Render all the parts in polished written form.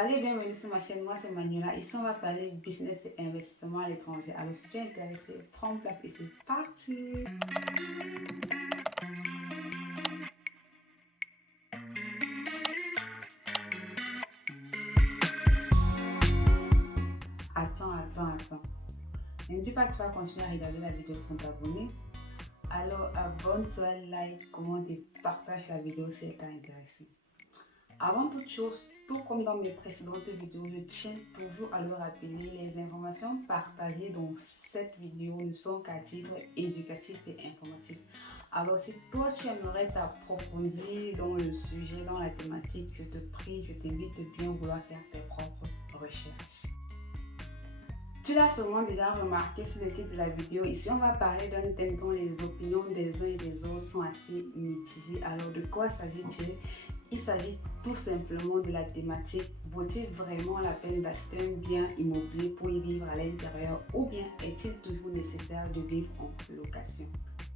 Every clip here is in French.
Salut et bienvenue sur ma chaîne, moi c'est Manuela. Ici on va parler business et investissement à l'étranger. Alors si tu es intéressé, prends place et c'est parti. Attends. Ne dis pas que tu vas continuer à regarder la vidéo sans t'abonner. Alors abonne-toi, like, commente et partage la vidéo si elle t'a intéressé. Avant toute chose, tout comme dans mes précédentes vidéos, je tiens toujours à le rappeler, les informations partagées dans cette vidéo ne sont qu'à titre éducatif et informatif. Alors si toi tu aimerais t'approfondir dans le sujet, dans la thématique, je te prie, je t'invite de bien vouloir faire tes propres recherches. Tu l'as sûrement déjà remarqué sur le titre de la vidéo, ici on va parler d'un thème dont les opinions des uns et des autres sont assez mitigées. Alors de quoi s'agit-il? Il s'agit tout simplement de la thématique: vaut-il vraiment la peine d'acheter un bien immobilier pour y vivre à l'intérieur ou bien est-il toujours nécessaire de vivre en location?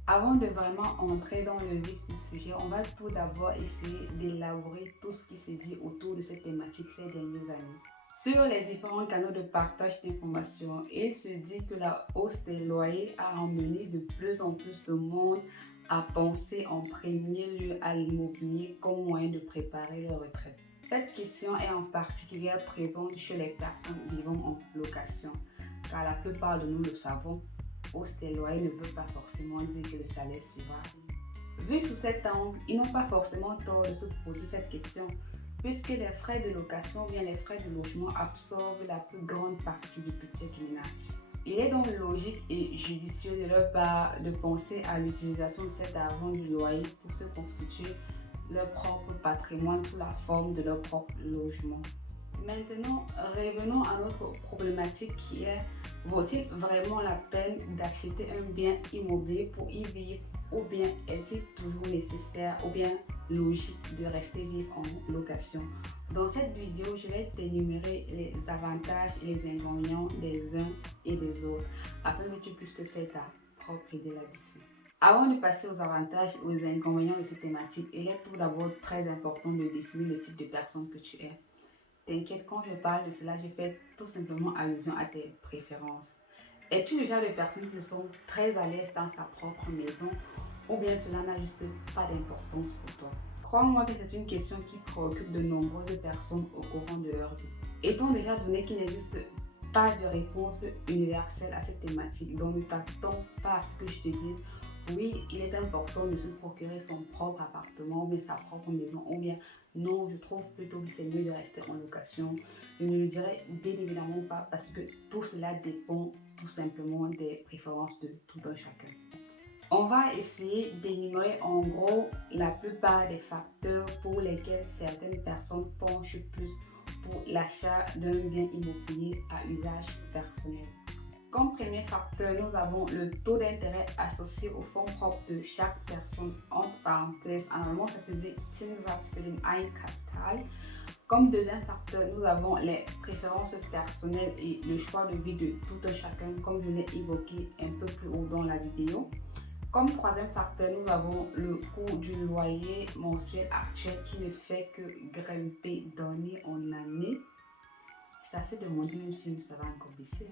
Avant de vraiment entrer dans le vif du sujet, on va tout d'abord essayer d'élaborer tout ce qui se dit autour de cette thématique ces dernières années. Sur les différents canaux de partage d'informations, il se dit que la hausse des loyers a emmené de plus en plus de monde à penser en premier lieu à l'immobilier comme moyen de préparer leur retraite. Cette question est en particulier présente chez les personnes vivant en location, car la plupart de nous le savons, hausse des loyers ne veut pas forcément dire que le salaire suivra. Vu sous cet angle, ils n'ont pas forcément tort de se poser cette question, puisque les frais de location ou bien les frais de logement absorbent la plus grande partie du budget du ménage. Il est donc logique et judicieux de leur part de penser à l'utilisation de cet argent du loyer pour se constituer leur propre patrimoine sous la forme de leur propre logement. Maintenant, revenons à notre problématique qui est: vaut-il vraiment la peine d'acheter un bien immobilier pour y vivre ou bien est-il toujours nécessaire ou bien logique de rester vivre en location? Dans cette vidéo, je vais t'énumérer les avantages et les inconvénients des uns et des autres afin que tu puisses te faire ta propre idée là-dessus. Avant de passer aux avantages et aux inconvénients de cette thématique, il est tout d'abord très important de définir le type de personne que tu es. T'inquiète, quand je parle de cela, je fais tout simplement allusion à tes préférences. Es-tu le genre de personne qui sont très à l'aise dans sa propre maison ou bien cela n'a juste pas d'importance pour toi? Crois-moi que c'est une question qui préoccupe de nombreuses personnes au courant de leur vie. Étant déjà donné qu'il n'existe pas de réponse universelle à cette thématique, donc ne t'attends pas à ce que je te dise oui, il est important de se procurer son propre appartement ou bien sa propre maison, ou bien non, je trouve plutôt que c'est mieux de rester en location. Je ne le dirais bien évidemment pas parce que tout cela dépend tout simplement des préférences de tout un chacun. On va essayer d'énumérer en gros la plupart des facteurs pour lesquels certaines personnes penchent plus pour l'achat d'un bien immobilier à usage personnel. Comme premier facteur, nous avons le taux d'intérêt associé au fonds propre de chaque personne, entre parenthèses, en allemand ça se dit Zinssatzfällen Eigenkapital. Comme deuxième facteur, nous avons les préférences personnelles et le choix de vie de tout un chacun, comme je l'ai évoqué un peu plus haut dans la vidéo. Comme troisième facteur, nous avons le coût du loyer mensuel actuel qui ne fait que grimper d'année en année. C'est assez demandé même si ça va encore baisser.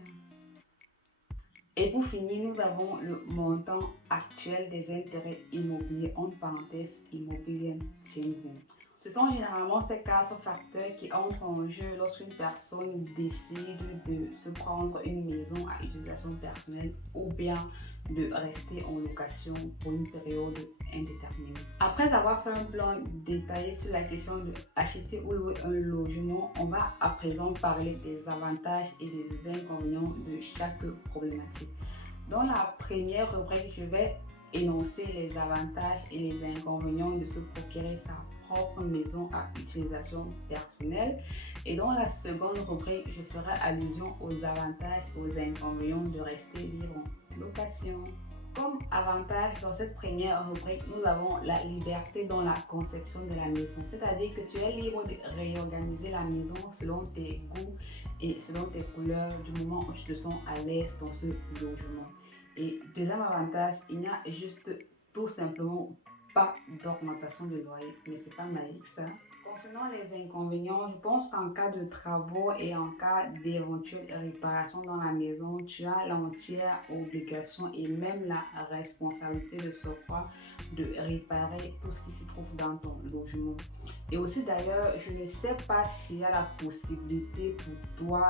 Et pour finir, nous avons le montant actuel des intérêts immobiliers, entre parenthèses, Immobilienzinsen. Ce sont généralement ces quatre facteurs qui entrent en jeu lorsqu'une personne décide de se prendre une maison à utilisation personnelle ou bien de rester en location pour une période indéterminée. Après avoir fait un plan détaillé sur la question de acheter ou louer un logement, on va à présent parler des avantages et des inconvénients de chaque problématique. Dans la première rubrique, je vais énoncer les avantages et les inconvénients de se procurer sa propre maison à utilisation personnelle. Et dans la seconde rubrique, je ferai allusion aux avantages et aux inconvénients de rester vivre en location. Comme avantage dans cette première rubrique, nous avons la liberté dans la conception de la maison. C'est-à-dire que tu es libre de réorganiser la maison selon tes goûts et selon tes couleurs du moment où tu te sens à l'aise dans ce logement. Et deuxième avantage, il n'y a juste tout simplement pas d'augmentation de loyer, mais c'est pas magique ça. Concernant les inconvénients, je pense qu'en cas de travaux et en cas d'éventuelle réparation dans la maison, tu as l'entière obligation et même la responsabilité de ce quoi de réparer tout ce qui se trouve dans ton logement. Et aussi d'ailleurs, je ne sais pas s'il y a la possibilité pour toi,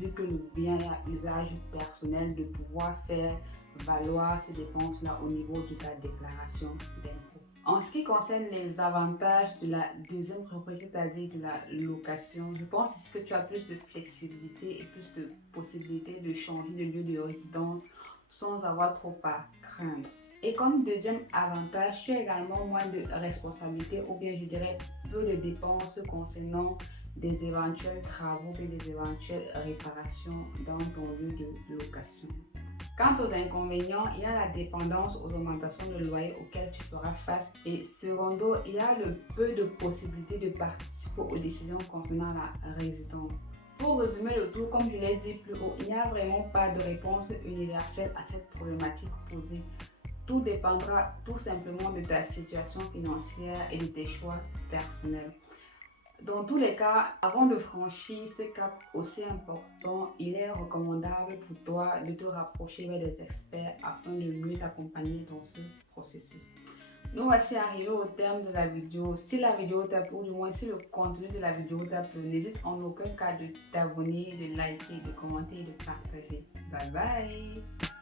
vu que le bien est à usage personnel, de pouvoir faire valoir ces dépenses-là au niveau de ta déclaration d'impôt. En ce qui concerne les avantages de la deuxième propriété, c'est-à-dire de la location, je pense que tu as plus de flexibilité et plus de possibilités de changer de lieu de résidence sans avoir trop à craindre. Et comme deuxième avantage, tu as également moins de responsabilités ou bien je dirais peu de dépenses concernant des éventuels travaux et des éventuelles réparations dans ton lieu de location. Quant aux inconvénients, il y a la dépendance aux augmentations de loyer auxquelles tu feras face. Et secondo, il y a le peu de possibilités de participer aux décisions concernant la résidence. Pour résumer le tout, comme je l'ai dit plus haut, il n'y a vraiment pas de réponse universelle à cette problématique posée. Tout dépendra tout simplement de ta situation financière et de tes choix personnels. Dans tous les cas, avant de franchir ce cap aussi important, il est recommandable pour toi de te rapprocher vers des experts afin de mieux t'accompagner dans ce processus. Nous voici arrivés au terme de la vidéo. Si la vidéo t'a plu, ou du moins si le contenu de la vidéo t'a plu, n'hésite en aucun cas de t'abonner, de liker, de commenter et de partager. Bye bye!